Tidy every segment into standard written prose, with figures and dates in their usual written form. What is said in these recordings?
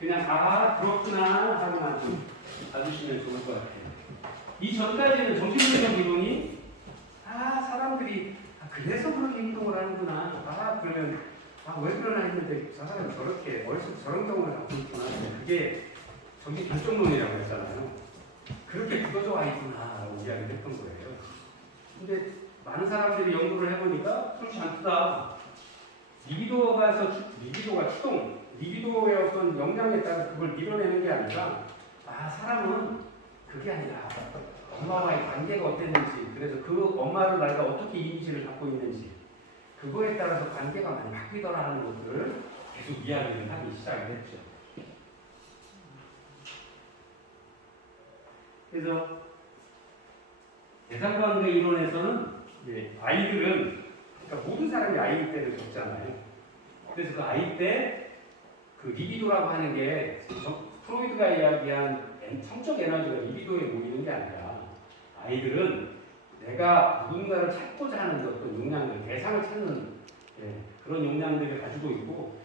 그냥 그렇구나 하고만 좀 봐주시면 좋을 것 같아요. 이 전까지는 정신분석 이론이 사람들이 그래서 그렇게 행동을 하는구나. 그러면 왜 그러나 했는데 저 사람은 저렇게 어렸을 때 저런 경우를 갖고 있구나. 그게 정신 결정론이라고 했잖아요. 그렇게 굳어져 와 있구나라고 이야기를 했던 거예요. 근데 많은 사람들이 연구를 해보니까 그렇지 않다. 리비도가 추동, 리비도의 어떤 역량에 따라 그걸 밀어내는 게 아니라 사람은 그게 아니라 엄마와의 관계가 어땠는지, 그래서 그 엄마를 내가 어떻게 이미지를 갖고 있는지 그거에 따라서 관계가 많이 바뀌더라는 것들을 계속 이야기를 하기 시작을 했죠. 그래서 대상관계 이론에서는 아이들은, 그러니까 모든 사람이 아이 때를 겪잖아요. 그래서 그 아이 때 그 리비도라고 하는 게 프로이드가 이야기한 성적 에너지가 리비도에 모이는 게 아니라 아이들은 내가 누군가를 찾고자 하는 어떤 욕량들, 대상을 찾는 그런 욕량들을 가지고 있고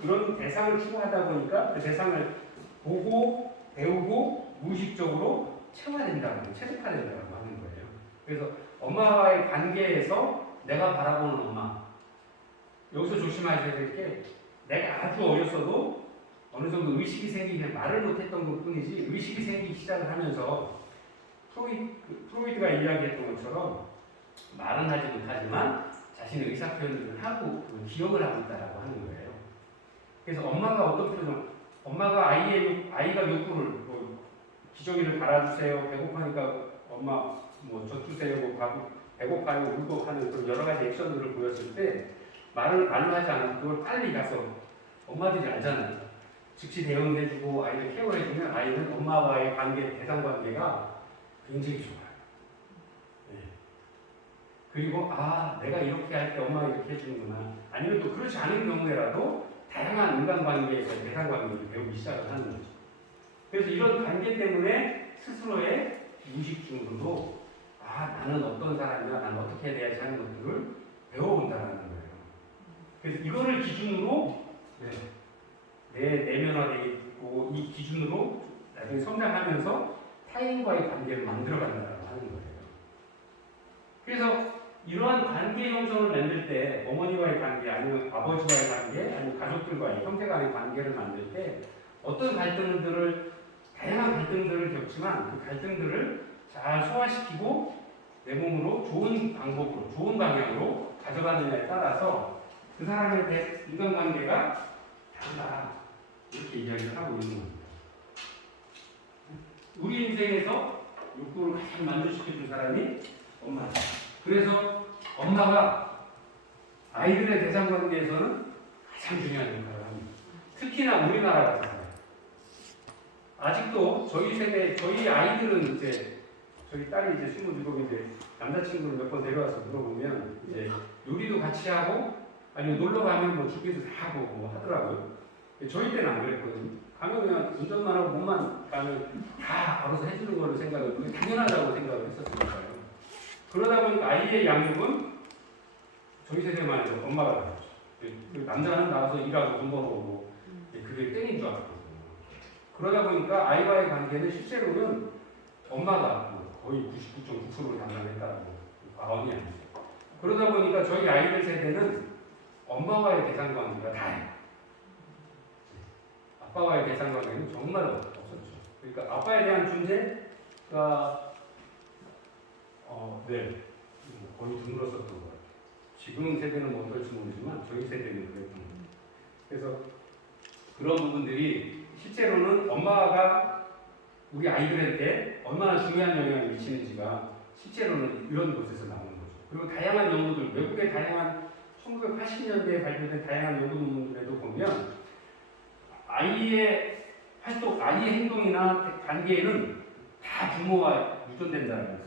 그런 대상을 추구하다 보니까 그 대상을 보고 배우고 무의식적으로 체화된다고, 체득화된다고 하는 거예요. 그래서 엄마와의 관계에서 내가 바라보는 엄마, 여기서 조심하셔야 될 게 내가 아주 어렸어도 어느 정도 의식이 생기기, 말을 못했던 것 뿐이지 의식이 생기기 시작을 하면서 프로이드가 이야기했던 것처럼 말은 하지 못하지만 자신의 의사표현들을 하고 기억을 하고 있다라고 하는 거예요. 그래서 엄마가 어떤 표정, 엄마가 아이가 욕구를 기저귀를 갈아주세요, 배고파니까 엄마 젖 주세요, 배고파요, 울고 하는 그런 여러 가지 액션들을 보였을 때 말로 하지 않아도 그걸 빨리 가서 엄마들이 알잖아요. 즉시 대응해주고 아이를 케어해주면 아이는 엄마와의 대상 관계가 굉장히 좋아요. 그리고 내가 이렇게 할 때 엄마가 이렇게 해주는구나. 아니면 또 그렇지 않은 경우에라도 다양한 인간관계에서 대상 관계를 배우기 시작을 하는 거죠. 그래서 이런 관계 때문에 스스로의 무의식 중으로도 나는 어떤 사람이야, 나는 어떻게 해야지 하는 것들을 배워본다는 거예요. 그래서 이거를 기준으로 내 내면화되어 있고 이 기준으로 나중에 성장하면서 타인과의 관계를 만들어간다고 하는 거예요. 그래서 이러한 관계 형성을 만들 때 어머니와의 관계, 아니면 아버지와의 관계, 아니면 가족들과의 형제 간의 관계를 만들 때 어떤 다양한 갈등들을 겪지만 그 갈등들을 잘 소화시키고 내 몸으로 좋은 방법으로, 좋은 방향으로 가져가느냐에 따라서 그 사람에 대해 인간관계가 다르다. 이렇게 이야기를 하고 있는 겁니다. 우리 인생에서 욕구를 가장 만족시켜준 사람이 엄마다. 그래서 엄마가 아이들의 대상관계에서는 가장 중요한 역할을 합니다. 특히나 우리나라 같은 사람. 아직도 저희 세대, 저희 아이들은 저희 딸이 27인데 남자친구를 몇 번 데려와서 물어보면 요리도 같이 하고 아니면 놀러 가면 주께서 다 하고 하더라고요. 저희 때는 안 그랬거든요. 가면 그냥 운전만 하고 몸만 가면 다 알아서 해주는 걸로 생각을, 그게 당연하다고 생각을 했었으니까요. 그러다 보니까 아이의 양육은 저희 세대만 해도 엄마가 다르죠. 남자는 나와서 일하고 돈 벌어오고 그게 땡인 줄 알았거든요. 그러다 보니까 아이와의 관계는 실제로는 엄마가 거의 99.9%를 담당했다고, 과언이 아니죠. 그러다 보니까 저희 아이들 세대는 엄마와의 대상 관계가 다예요. 아빠와의 대상 관계는 정말 없었죠. 그러니까 아빠에 대한 존재가 거의 드물었었던 것 같아요. 지금 세대는 어떨지 모르지만 저희 세대는 그랬던 거예요. 그래서 그런 부분들이 실제로는 엄마가 우리 아이들한테 얼마나 중요한 영향을 미치는지가 실제로는 이런 곳에서 나오는 거죠. 그리고 다양한 연구들, 외국의 다양한 1980년대에 발표된 다양한 연구 논문들에도 보면 아이의 활동, 아이의 행동이나 관계에는 다 부모와 유전된다는 거죠.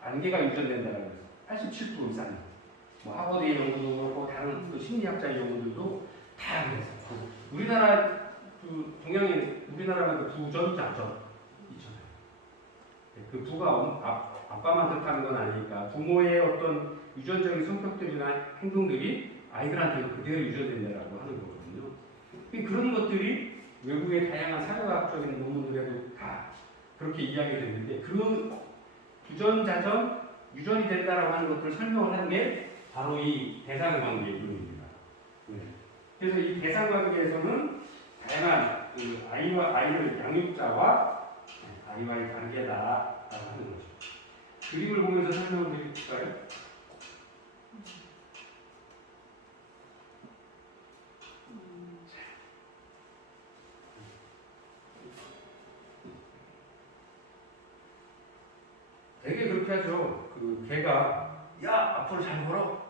관계가 유전된다는 거죠. 87% 이상. 하버드의 연구도 그렇고 다른 또 심리학자의 연구들도 다 그랬어요. 우리나라 동양인, 우리나라가 부전, 자전 있잖아요. 그 부가 아빠만 뜻하는 건 아니니까 부모의 어떤 유전적인 성격들이나 행동들이 아이들한테 그대로 유전된다라고 하는 거거든요. 그런 것들이 외국의 다양한 사회과학적인 논문들에도 다 그렇게 이야기 됐는데 그 부전자전 유전이 된다라고 하는 것들을 설명을 하는 게 바로 이 대상관계 이론입니다. 그래서 이 대상관계에서는 다양한 그 아이를 양육자와 아이와의 관계다라고 하는 거죠. 그림을 보면서 설명을 드릴까요? 되게 그렇게 하죠. 그 개가 야 앞으로 잘 걸어.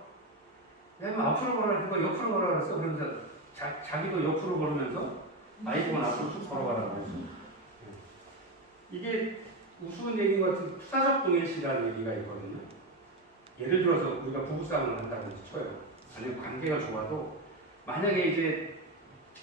내가 앞으로 걸어라 누가 옆으로 걸어라 그랬어. 그러면서 자기도 옆으로 걸으면서 아이들은 앞으로 쭉 걸어가라고 그랬어. 이게 우스운 얘기 같은 투사적 동일시라는 얘기가 있거든요. 예를 들어서 우리가 부부싸움을 한다든지 쳐요. 아니면 관계가 좋아도 만약에 이제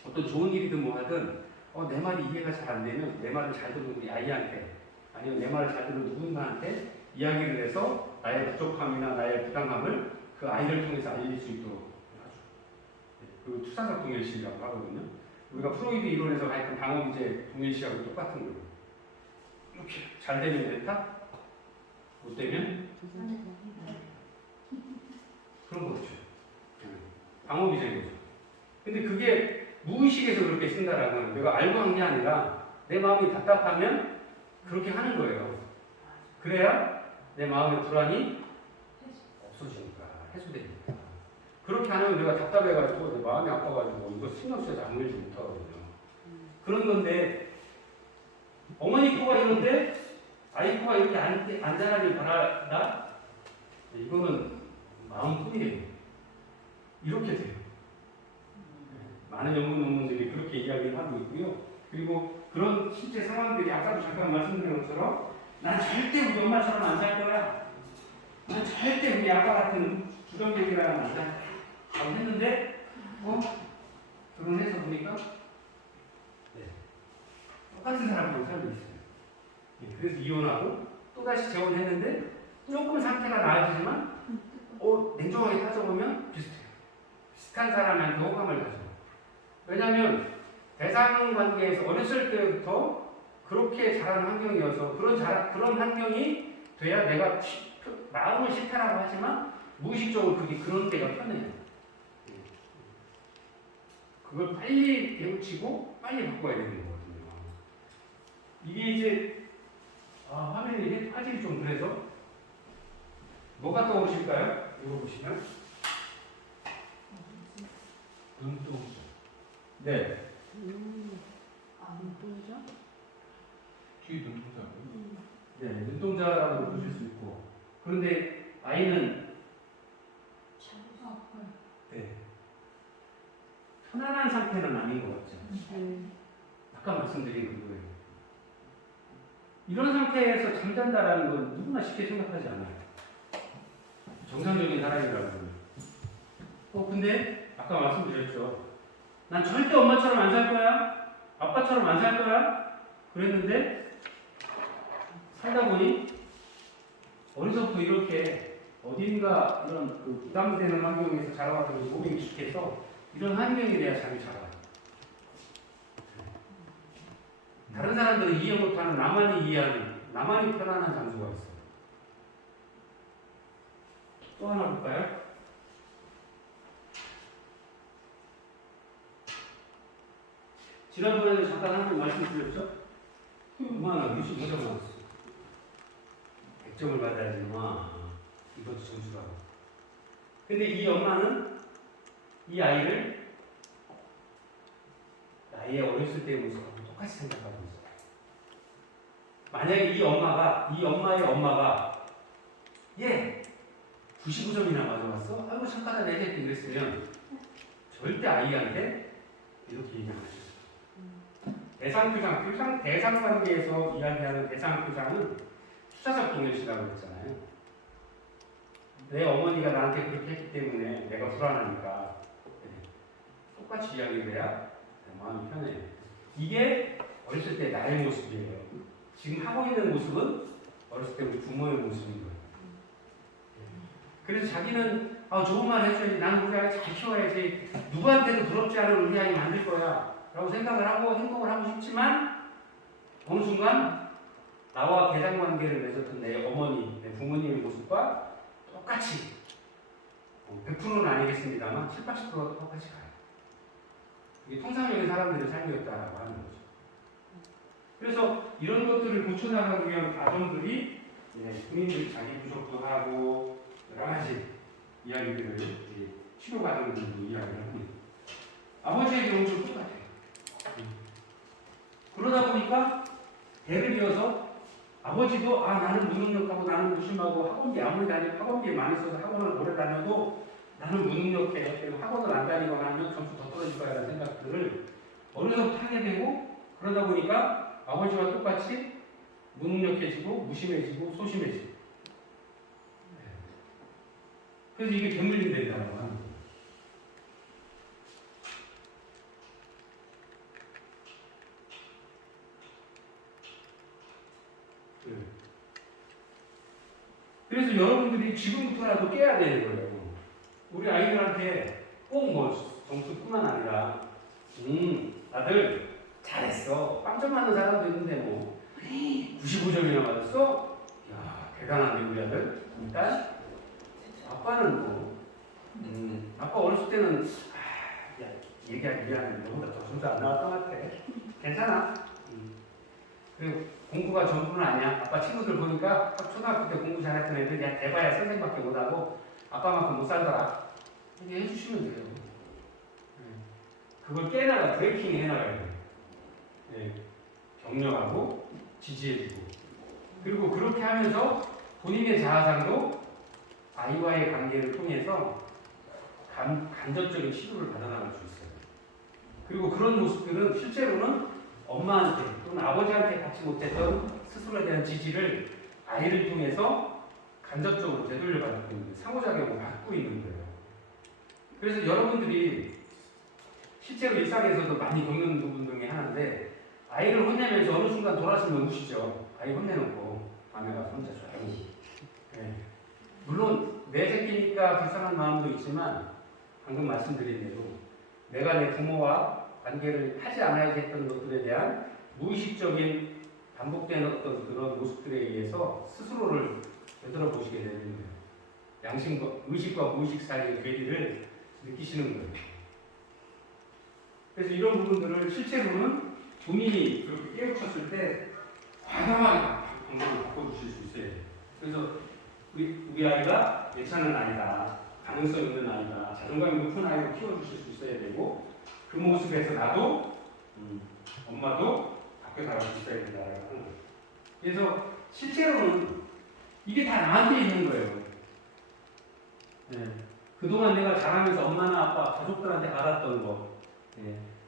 어떤 좋은 일이든 뭐 하든 내 말이 이해가 잘 안 되면 내 말을 잘 듣는 우리 아이한테 아니면 내 말을 잘 듣는 누군가한테 이야기를 해서 나의 부족함이나 나의 부당함을 그 아이를 통해서 알릴 수 있도록 하죠. 그 투사적 동일시라고 하거든요. 우리가 프로이드 이론에서 가했던 방어기제 동일시하고 똑같은 거예요. 이렇게 잘 되면 됐다? 못 되면? 그런 거죠. 방어기제인 거죠. 근데 그게 무의식에서 그렇게 쓴다라는 건 내가 알고 한 게 아니라 내 마음이 답답하면 그렇게 하는 거예요. 그래야 내 마음의 불안이 없어지니까, 해소되니까. 그렇게 안 하면 내가 답답해가지고 내 마음이 아파가지고 이거 신경 써서 아무 일도 못하거든요. 그런 건데 어머니 코가 이런데 아이 코가 이렇게 안 자라길 바란다? 이거는 마음뿐이에요. 이렇게 돼요. 많은 연구 논문들이 그렇게 이야기를 하고 있고요. 그리고 그런 실제 상황들이 아까도 잠깐 말씀드린 것처럼 난 절대 우리 엄마처럼 안 살 거야. 난 절대 우리 아빠 같은 부정적이라면 안 살 거야. 했는데 결혼해서 보니까 똑같은 사람이랑 살고 있어요. 그래서 이혼하고 또다시 재혼했는데 조금 상태가 나아지지만 냉정하게 따져보면 비슷해요. 비슷한 사람한테 호감을 가져. 왜냐하면 대상관계에서 어렸을 때부터 그렇게 자란 환경이어서 그런 환경이 돼야 내가 마음을 싫다라고 하지만 무의식적으로 그게 그런 때가 편해요. 그걸 빨리 배우치고 빨리 바꿔야 되는 거거든요. 이게 이제 화면이 화질이 좀 그래서 뭐가 떠오르실까요? 이거 보시면 눈동자. 네. 눈동자? 뒤에 눈동자. 네, 눈동자라고 보실 수 있고. 그런데 아이는 네. 편안한 상태는 아닌 것 같죠. 아까 말씀드린 그거예요. 이런 상태에서 잠잔다라는 건 누구나 쉽게 생각하지 않아요. 정상적인 사람이라면. 근데 아까 말씀드렸죠. 난 절대 엄마처럼 안 살 거야. 아빠처럼 안 살 거야. 그랬는데 살다 보니 어디서부터 이렇게 어딘가 이런 그 부담되는 환경에서 자라왔더니 몸이 익숙해서 이런 환경에 대해 잠이 잘 와요. 다른 사람들은 이해 못하는 나만이 이해하는, 나만이 편안한 장소가 있어요. 또 하나 볼까요? 지난번에도 잠깐 한 번 말씀드렸죠? 엄마나 65점 받았어. 100점을 받아야지, 엄마. 이것도 점수라고. 근데 이 엄마는 이 아이를 나의 어렸을 때의 모습하고 똑같이 생각하고 있어요. 만약에 이 엄마의 엄마가 99점이나 맞아왔어? 아이고 착하다 내 새끼 그랬으면 절대 아이한테 이렇게 얘기 안 하셨어요. 대상관계에서 이야기하는 대상표상은 투사적 동일시라고 했잖아요. 내 어머니가 나한테 그렇게 했기 때문에 내가 불안하니까 똑같이 이야기를 해야 마음이 편해요. 이게 어렸을 때 나의 모습이에요. 지금 하고 있는 모습은 어렸을 때 우리 부모의 모습인 거예요. 그래서 자기는 좋은 말 해줘야지. 나는 우리 아이 잘 키워야지. 누구한테도 부럽지 않은 우리 아이 만들 거야. 라고 생각을 하고 행동을 하고 싶지만 어느 순간 나와 대상관계를 맺었던 내 어머니, 내 부모님의 모습과 똑같이 100%는 아니겠습니다만 7, 80%가 똑같이 가요. 이게 통상적인 사람들의 삶이었다라고 하는 거죠. 그래서 이런 것들을 고쳐나가기 위한 과정들이 군인들이 자기 부족도 하고 여러 가지 이야기들을 치료 과정들도 이야기를 합니다. 아버지의 경우도 똑같아요. 그러다 보니까 대를 이어서 아버지도 나는 무능력하고 나는 무심하고 학원비 아무리 학원비 많이 써서 학원을 오래 다녀도 나는 무능력해. 그리고 학원을 안 다니거나 하면 점수 더 떨어질 거야 라는 생각들을 어려서부터 하게 되고 그러다 보니까 아버지와 똑같이 무능력해지고 무심해지고 소심해지고 그래서 이게 괴물이 된다고 하는 거예요. 그래서 여러분들이 지금부터라도 깨야 되는 거예요. 우리 아이들한테 꼭 뭐 점수뿐만 아니라 아들 잘했어. 빵점 맞는 사람도 있는데 뭐 95점이나 맞았어? 야 대단한데 우리 아들. 일단 아빠는 뭐 아빠 어렸을 때는 야 얘기하기 미안해. 너보다 더 점수 안 나왔던 것 같아. 괜찮아. 그리고 공부가 전부는 아니야. 아빠 친구들 보니까 초등학교 때 공부 잘했던 애들 야 대봐야 선생밖에 못하고 아빠만큼 못 살더라. 이렇게 해주시면 돼요. 그걸 깨나가 브레이킹 해나가야 돼요. 격려하고 지지해주고 그리고 그렇게 하면서 본인의 자아상도 아이와의 관계를 통해서 간접적인 치료를 받아나갈 수 있어요. 그리고 그런 모습들은 실제로는 엄마한테 또는 아버지한테 받지 못했던 스스로에 대한 지지를 아이를 통해서 간접적으로 되돌려 받고 있는 상호작용을 받고 있는 거예요. 그래서 여러분들이 실제로 일상에서도 많이 겪는 부분 중에 하나인데 아이를 혼내면서 어느 순간 돌아서면 우시죠. 아이 혼내놓고 밤에 가서 혼자 조용히. 물론 내 새끼니까 불쌍한 마음도 있지만 방금 말씀드린 대로 내가 내 부모와 관계를 하지 않아야지 했던 것들에 대한 무의식적인 반복되는 어떤 그런 모습들에 의해서 스스로를 되돌아보시게 되는 거예요. 의식과 무의식 사이의 괴리를 느끼시는 거예요. 그래서 이런 부분들을 실제로는 본인이 그렇게 깨우쳤을 때 과감하게 방법을 바꿔주실 수 있어요. 그래서 우리 아이가 내 차는 아니다. 가능성 있는 아이다. 자존감이 높은 아이로 키워주실 수 있어야 되고 그 모습에서 나도 엄마도 바뀌어 나갈 수 있어야 된다는 거예요. 그래서 실제로는 이게 다 나한테 있는 거예요. 그동안 내가 자라면서 엄마나 아빠, 가족들한테 받았던 거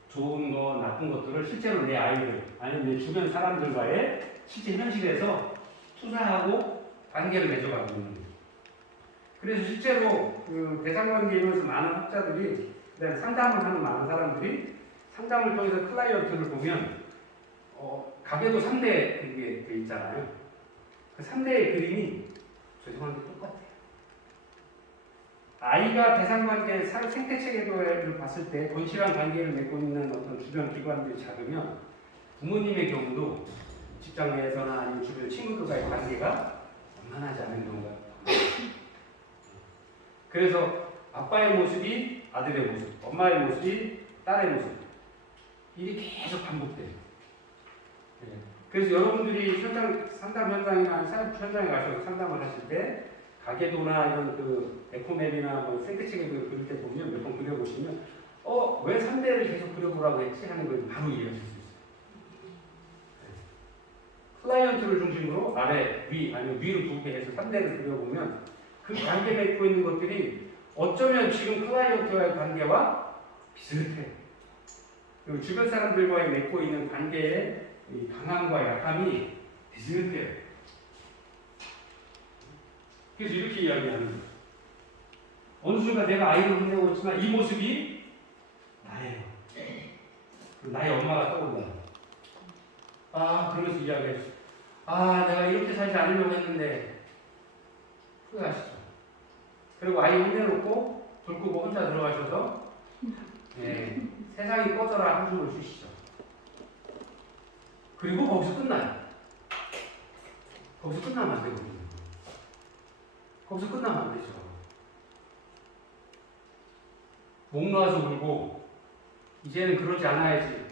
좋은 거, 나쁜 것들을 실제로 내 아이들 아니면 내 주변 사람들과의 실제 현실에서 투사하고 관계를 맺어가고 있는 거예요. 그래서 실제로 그 대상관계에서 많은 학자들이 상담을 하는 많은 사람들이 상담을 통해서 클라이언트를 보면 가게도 3대 그게 돼 있잖아요. 그 3대의 그림이 죄송한데 똑같아요. 아이가 대상관계 생태체계를 봤을 때 건실한 관계를 맺고 있는 어떤 주변 기관들이 작으면 부모님의 경우도 직장 내에서나 아니면 주변 친구들과의 관계가 원만하지 않은 경우가 많아요. 그래서 아빠의 모습이 아들의 모습, 엄마의 모습이 딸의 모습 이게 계속 반복돼요. 그래서 여러분들이 상담 현장이나 사업 현장에 가셔서 상담을 하실 때 가계도나 이런 그 에코맵이나 뭐 생태체계를 그릴 때 보면 몇 번 그려보시면 왜 3대를 계속 그려보라고 했지 하는 걸 바로 이해하실 수 있어요. 클라이언트를 중심으로 아래, 위 아니면 위로 2개 해서 3대를 그려보면 그 관계 맺고 있는 것들이 어쩌면 지금 클라이언트와의 관계와 비슷해요. 그리고 주변 사람들과의 맺고 있는 관계의 이 강함과 약함이 비슷해요. 그래서 이렇게 이야기하는 거예요. 어느 순간 내가 아이를 혼내고 있지만 이 모습이 나예요. 나의 엄마가 떠올라. 그러면서 이야기했어. 내가 이렇게 살지 않으려고 했는데 후회하시죠. 그리고 아이 혼내놓고 불 끄고 혼자 들어가셔서 세상이 꺼져라 한숨을 쉬시죠. 그리고 거기서 끝나요. 거기서 끝나면 안 되거든요. 거기서 끝나면 안 되죠. 목 놓아서 울고 이제는 그러지 않아야지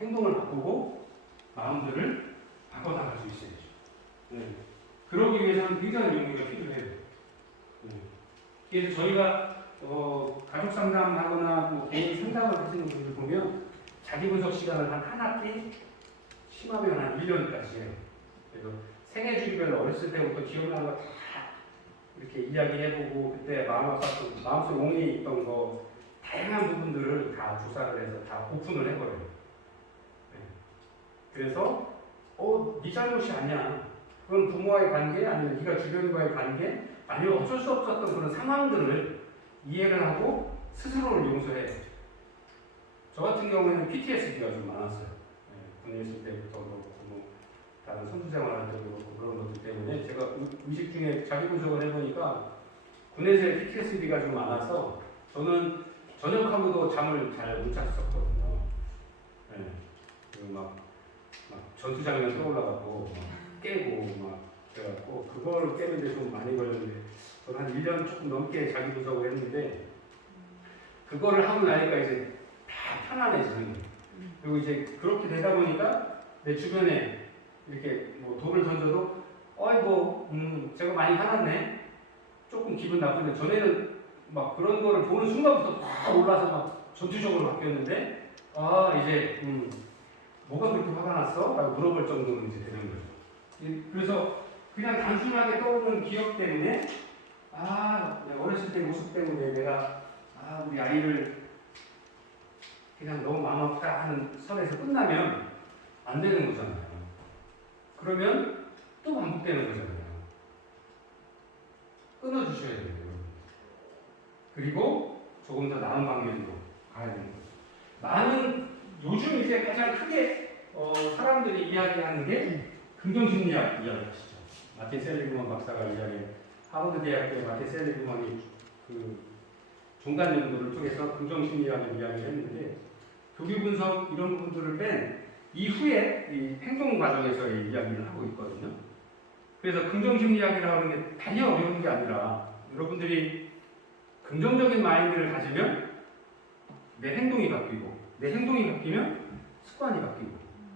행동을 바꾸고 마음들을 바꿔나갈 수 있어야죠. 네. 그러기 위해서는 굉장히 용기가 필요해요. 네. 그래서 저희가 가족 상담하거나 뭐 개인 상담을 하시는 분들 보면 자기 분석 시간을 한 학기, 심하면 한 1년까지 해요. 그래서 생애 주기별로 어렸을 때부터 기억나는 거 다 이렇게 이야기해보고 그때 마음속 옹에 있던 거 다양한 부분들을 다 조사를 해서 다 오픈을 해버려요. 네. 그래서 네 잘못이 아니야. 그건 부모와의 관계 아니면 네가 주변과의 관계 아니면 어쩔 수 없었던 그런 상황들을 이해를 하고 스스로를 용서해요. 저 같은 경우에는 PTSD가 좀 많았어요. 네. 군에 있을 때부터 그렇고 다른 선수 생활할 때도 그렇고 그런 것들 때문에 제가 의식 중에 자기 분석을 해보니까 군에서의 PTSD가 좀 많아서 저는 저녁하고도 잠을 잘 못 잤었거든요. 네. 그리고 막 전투 장면 떠올라갖고 깨고 막 그래갖고 그걸 깨는데 좀 많이 걸렸는데 저는 한 1년 조금 넘게 자기 분석을 했는데 그거를 하고 나니까 이제 다 편안해지는 거예요. 그리고 이제 그렇게 되다 보니까 내 주변에 이렇게 뭐 돌을 던져도 제가 많이 화났네. 조금 기분 나쁜데 전에는 막 그런 거를 보는 순간부터 막 올라서 막 전투적으로 바뀌었는데 이제 뭐가 그렇게 화가 났어? 라고 물어볼 정도로 이제 되는 거죠. 그래서 그냥 단순하게 떠오르는 기억 때문에 내가 어렸을 때 모습 때문에 내가 우리 아이를 그냥 너무 마음 아프다 하는 선에서 끝나면 안 되는 거잖아요. 그러면 또 반복되는 거잖아요. 끊어주셔야 돼요. 그리고 조금 더 나은 방면으로 가야 되는 거죠. 나는 요즘 이제 가장 크게 사람들이 이야기하는 게 긍정심리학 이야기하시죠. 마틴 셀리그먼 박사가 하버드 대학교의 마틴 셀리그먼이 그 중간 연구를 통해서 긍정심리학을 이야기했는데 교육 분석 이런 부분들을 뺀 이후에 이 행동 과정에서의 이야기를 하고 있거든요. 그래서 긍정심리학이라고 하는 게 단히 어려운 게 아니라 여러분들이 긍정적인 마인드를 가지면 내 행동이 바뀌고 내 행동이 바뀌면 습관이 바뀌고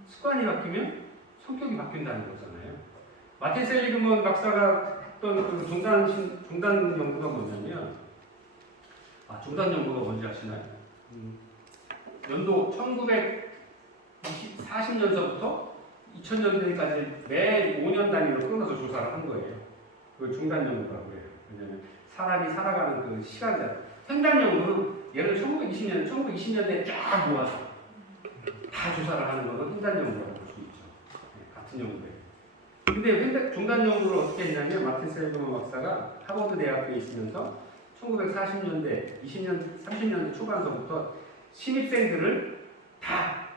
습관이 바뀌면 성격이 바뀐다는 거잖아요. 마틴 셀리그먼 박사가 했던 그 종단 연구가 뭐냐면 종단 연구가 뭔지 아시나요? 연도 1940년서부터 2000년대까지 매 5년 단위로 끊어서 조사를 한 거예요. 그 중단 연구라고 해요. 왜냐하면 사람이 살아가는 그 시간대. 횡단 연구는 예를 들어 1920년대에 쫙 모아서 다 조사를 하는 거는 횡단 연구라고 볼 수 있죠. 같은 연구예요. 근데 중단 연구를 어떻게 했냐면 마틴 셀리그먼 박사가 하버드 대학교에 있으면서 1940년대, 30년대 초반서부터 신입생들을 다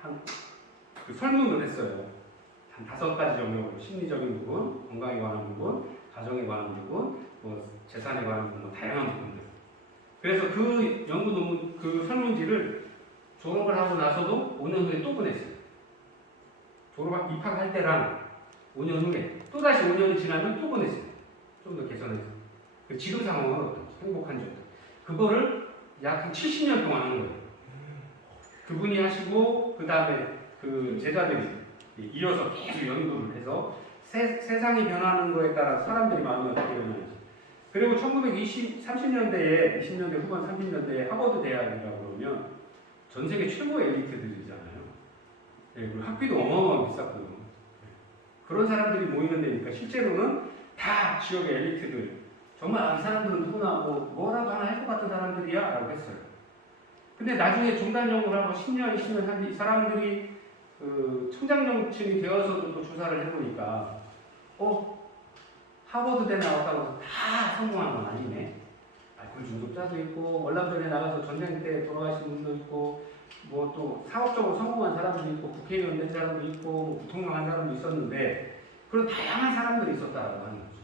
그 설문을 했어요. 한 5가지 영역으로 심리적인 부분, 건강에 관한 부분, 가정에 관한 부분, 뭐 재산에 관한 부분, 다양한 부분들. 그래서 그 연구 논문, 그 설문지를 졸업을 하고 나서도 5년 후에 또 보냈어요. 입학할 때랑 5년 후에 또다시 5년이 지나면 또 보냈어요. 좀 더 개선해서. 지금 상황은 어떤지, 행복한지 어떤지. 그거를 약 70년 동안 하는 거예요. 그분이 하시고 그 다음에 그 제자들이 이어서 계속 연구를 해서 세상이 변하는 거에 따라 사람들이 마음이 어떻게 변하는지. 그리고 30년대에 20년대 후반 30년대에 하버드 대학이라고 그러면 전 세계 최고의 엘리트들이잖아요. 그리고 학비도 어마어마하게 비쌌고요. 그런 사람들이 모이는 데니까 실제로는 다 지역의 엘리트들 정말 이 사람들은 누구나 뭐라도 하나 할 것 같은 사람들이야 라고 했어요. 근데 나중에 중단 연구를 하고 10년, 20년 한 이 사람들이 그 청장년층이 되어서도 또 조사를 해보니까 하버드대 나왔다고 해서 다 성공한 건 아니네. 알코올 중독자도 있고 월남전에 나가서 전쟁 때 돌아가신 분도 있고 뭐 또 사업적으로 성공한 사람도 있고 국회의원 된 사람도 있고 뭐 부통령한 사람도 있었는데 그런 다양한 사람들이 있었다라고 하는 거죠.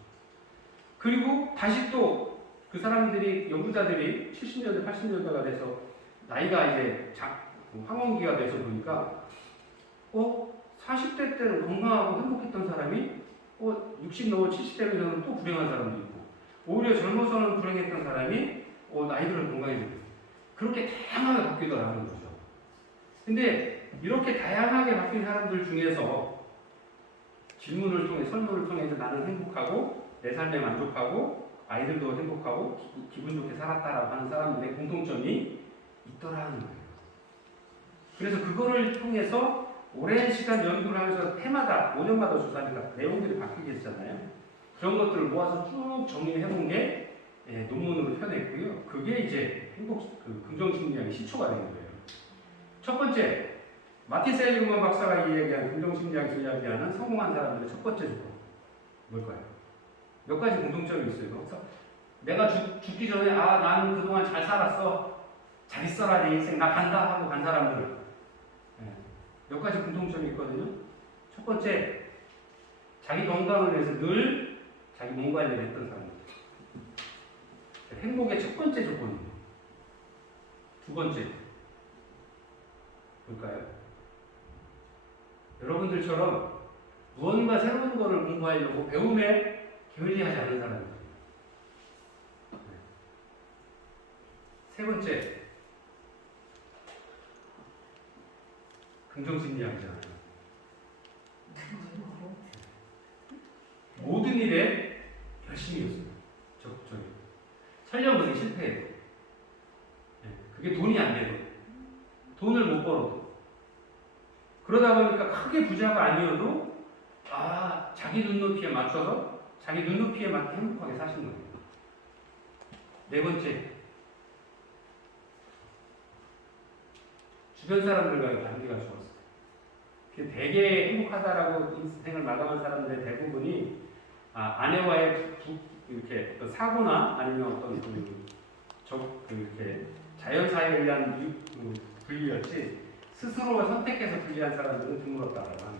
그리고 다시 또 그 사람들이 연구자들이 70년대 80년대가 돼서 나이가 이제 황혼기가 돼서 보니까 40대 때는 건강하고 행복했던 사람이 60 넘어 70대 되면 또 불행한 사람도 있고 오히려 젊어서는 불행했던 사람이 나이 들어 건강해지고 그렇게 다양하게 바뀌더라는 거죠. 근데 이렇게 다양하게 바뀐 사람들 중에서 질문을 통해 설문을 통해서 나는 행복하고 내 삶에 만족하고 아이들도 행복하고 기분 좋게 살았다라고 하는 사람들의 공통점이 있더라는 거예요. 그래서 그거를 통해서 오랜 시간 연구를 하면서 해마다 5년마다 조사하니까 내용들이 바뀌겠잖아요. 그런 것들을 모아서 쭉 정리해본 게 논문으로 펴냈고요. 그게 이제 긍정심리학의 시초가 되는 거예요. 첫 번째, 마틴 셀리그만 박사가 이야기한 긍정심리학에서 이야기하는 성공한 사람들의 첫 번째 조건 뭘까요? 몇 가지 공통점이 있어요. 내가 죽기 전에 나는 그동안 잘 살았어, 잘 있어라 내 인생 나 간다 하고 간 사람들 몇 가지 공통점이 있거든요. 첫 번째, 자기 건강을 위해서 늘 자기 몸 관리를 했던 사람들. 행복의 첫 번째 조건입니다. 두 번째, 볼까요? 여러분들처럼 무언가 새로운 것을 공부하려고 배움에 게을리하지 않은 사람들. 세 번째, 긍정심리학이잖아요. 모든 일에 열심히 했어요. 설령 실패해도 그게 돈이 안 돼도 돈을 못 벌어도 그러다 보니까 크게 부자가 아니어도 자기 눈높이에 맞춰서 자기 눈높이에 맞게 행복하게 사신 거예요. 네 번째, 주변 사람들과의 관계가 좋았어요. 되게 행복하다라고 인생을 마감한 사람들의 대부분이 아내와의 이렇게 어떤 사고나 아니면 어떤 이렇게 자연사에 의한 분리였지 스스로 선택해서 분리한 사람들은 드물었다라고 하는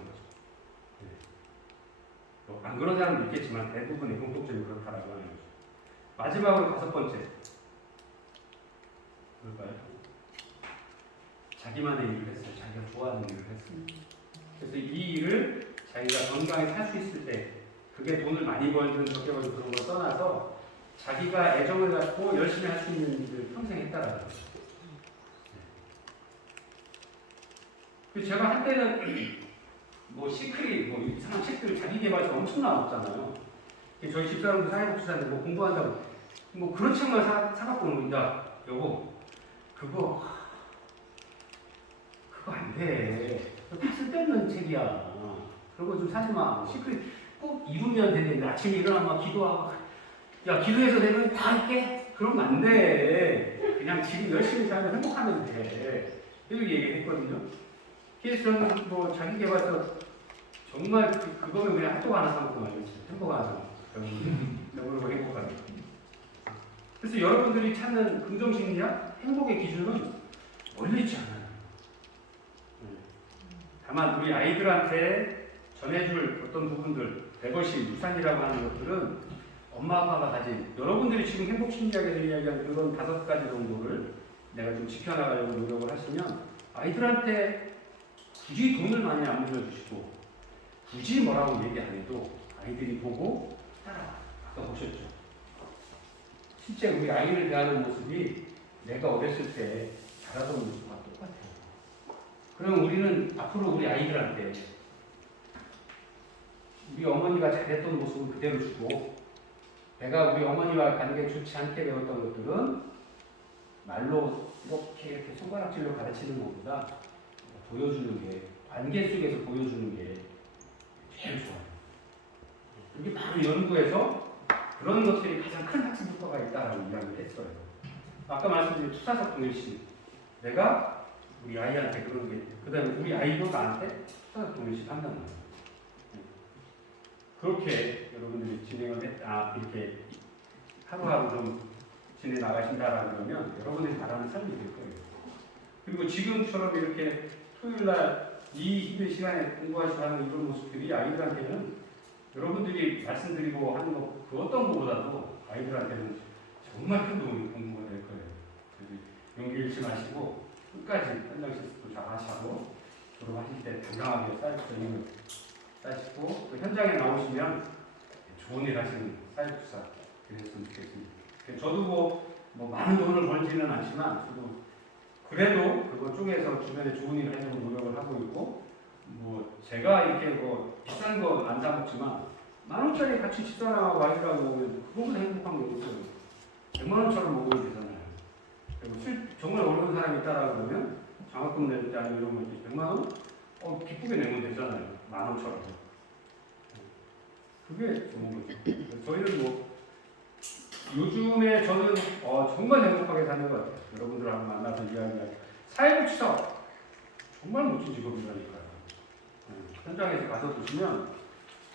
거죠. 안 그런 사람도 있겠지만 대부분의 공통점이 그렇다라고 하는 거죠. 마지막으로 다섯 번째, 뭘까요? 자기만의 일을 했어요. 자기가 좋아하는 일을 했어요. 그래서 이 일을 자기가 건강하게 살 수 있을 때 그게 돈을 많이 벌든 적게 벌든 그런 걸 떠나서 자기가 애정을 갖고 열심히 할 수 있는 일을 평생 했다라는 거죠. 제가 한때는 시크릿 이상한 책들 자기 개발서 엄청 나왔잖아요. 저희 집사람도 사회복지사인데 공부한다고 그런 책만 사갖고 야 여보 그거 안 돼. 다 쓸데없는 책이야. 그런 거 좀 사지 마. 시크릿 꼭 이루면 되는데 아침에 일어나면 기도하고 야 기도해서 내가 다 할게? 그러면 안 돼. 그냥 지금 열심히 살면 행복하면 돼. 이렇게 얘기했거든요. 그래서 저는 자기 개발서 정말 그거는 그냥 핫도그 하나 사먹고 말겠어요. 햄버거 하나 사먹고. 정말로 행복하게. 그래서 여러분들이 찾는 긍정심리학, 행복의 기준은 멀리 있지 않아요. 다만 우리 아이들한테 전해줄 어떤 부분들, 배것이 유산이라고 하는 것들은 엄마 아빠가 가진 여러분들이 지금 행복심리학에서 이야기한 그런 5가지 정도를 내가 좀 지켜나가려고 노력을 하시면 아이들한테 굳이 돈을 많이 안 물려주시고 굳이 뭐라고 얘기 안 해도 아이들이 보고 따라와. 아까 보셨죠? 실제 우리 아이를 대하는 모습이 내가 어렸을 때 자라던 모습과 똑같아요. 그럼 우리는 앞으로 우리 아이들한테 우리 어머니가 잘했던 모습을 그대로 주고 내가 우리 어머니와 관계 좋지 않게 배웠던 것들은 말로 이렇게 손가락질로 가르치는 것보다 보여주는 게 관계 속에서 보여주는 게 제일 좋아요. 이게 바로 연구에서 그런 것들이 가장 큰 학습 효과가 있다라고 이야기를 했어요. 아까 말씀드린 투사적 동일심. 내가 우리 아이한테 그런 게, 그 다음에 우리 아이도 나한테 투사적 동일심 한다는 거예요. 그렇게 여러분들이 진행을 이렇게 하루하루 좀 지내 나가신다라는 거면 여러분들이 바라는 삶이 될 거예요. 그리고 지금처럼 이렇게 토요일날 이 힘든 시간에 공부하시고 하는 이런 모습들이 아이들한테는 여러분들이 말씀드리고 하는 것 그 어떤 것보다도 아이들한테는 정말 큰 도움이 공부가 될 거예요. 용기 잃지 마시고 끝까지 현장 실습도 잘 하시고 졸업하실 때 건강하게 사회복지사 따시고 또 현장에 나오시면 좋은 일 하시는 사회복지사 되셨으면 좋겠습니다. 저도 뭐 많은 돈을 벌지는 않지만 저도 그래도 그거 쪽에서 주변에 좋은 일을 하려고 노력을 하고 있고 뭐 제가 이렇게 뭐 비싼 거 안 사 먹지만 10,000원짜리 같이 집사람하고 와이프라고 먹으면 그거보다 행복한 게 없어요. 100만원처럼 먹으면 되잖아요. 그리고 정말 어려운 사람이 있다라고 그러면 장학금 낼 때 아니면 이런 거 있지 100만원? 기쁘게 내면 되잖아요. 10,000원처럼. 그게 좋은 거죠. 저희는 뭐 요즘에 저는 정말 행복하게 사는 것 같아요. 여러분들하고 만나서 이야기하고 사회복지사 정말 멋진 직업이라니까요. 현장에서 가서 보시면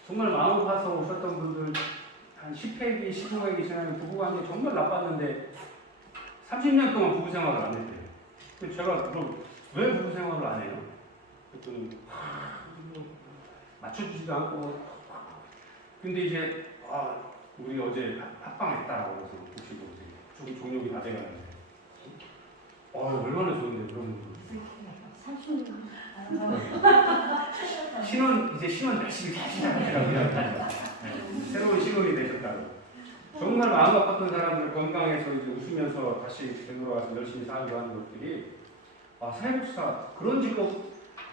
정말 마음 가서 오셨던 분들 한 10회기, 15회기 지나면 부부관계 정말 나빴는데 30년 동안 부부 생활을 안 했대요. 그래서 제가 그럼 왜 부부 생활을 안 해요? 그랬더니 맞춰주지도 않고 근데 이제 우리 어제 합방했다라고 해서 보시고 이제 종료가 다 돼가는데 얼마나 좋은데 그런 분 30년. 신혼 열심히 하시더라고요. 새로운 신혼이 되셨다고. 정말 마음 아팠던 사람들 건강해서 이제 웃으면서 다시 되돌아와서 열심히 살고 하는 것들이 사회복지사 그런 직업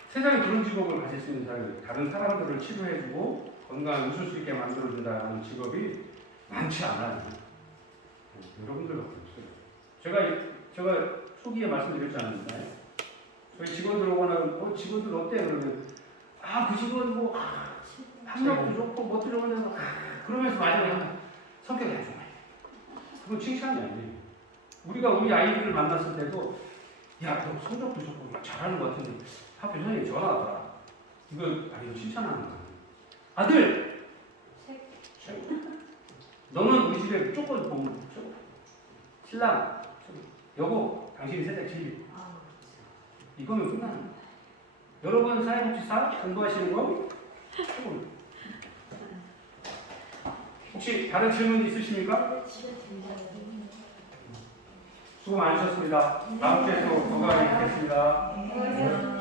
세상에 그런 직업을 가질 수 있는 사람이 다른 사람들을 치료해주고 건강에 웃을 수 있게 만들어준다는 직업이 많지 않아요. 여러분들밖에 없어요. 제가 초기에 말씀드렸지 않았나요? 저희 직원들 오거나 직원들 어때? 그러면 그 직원 뭐 학력도 좋고 뭐 들어오면서 그러면서 마지막에 성격이 안 좋아요. 그건 칭찬이 아니에요. 우리가 우리 아이들을 만났을 때도 야, 너 성적도 좋고 잘하는 것 같은데 학교 선생님이 전화 왔더라. 이거 칭찬하는 거야. 아들! 너는 우리 집에 무조건 보면 신랑, 여보, 당신이 세대 제일 이거면 끝나는 거야. 여러분 사회복지사 공부하시는 거 조금. 혹시 다른 질문 있으십니까? 수고 많으셨습니다. 다음 주에 또 건강하게 뵙겠습니다.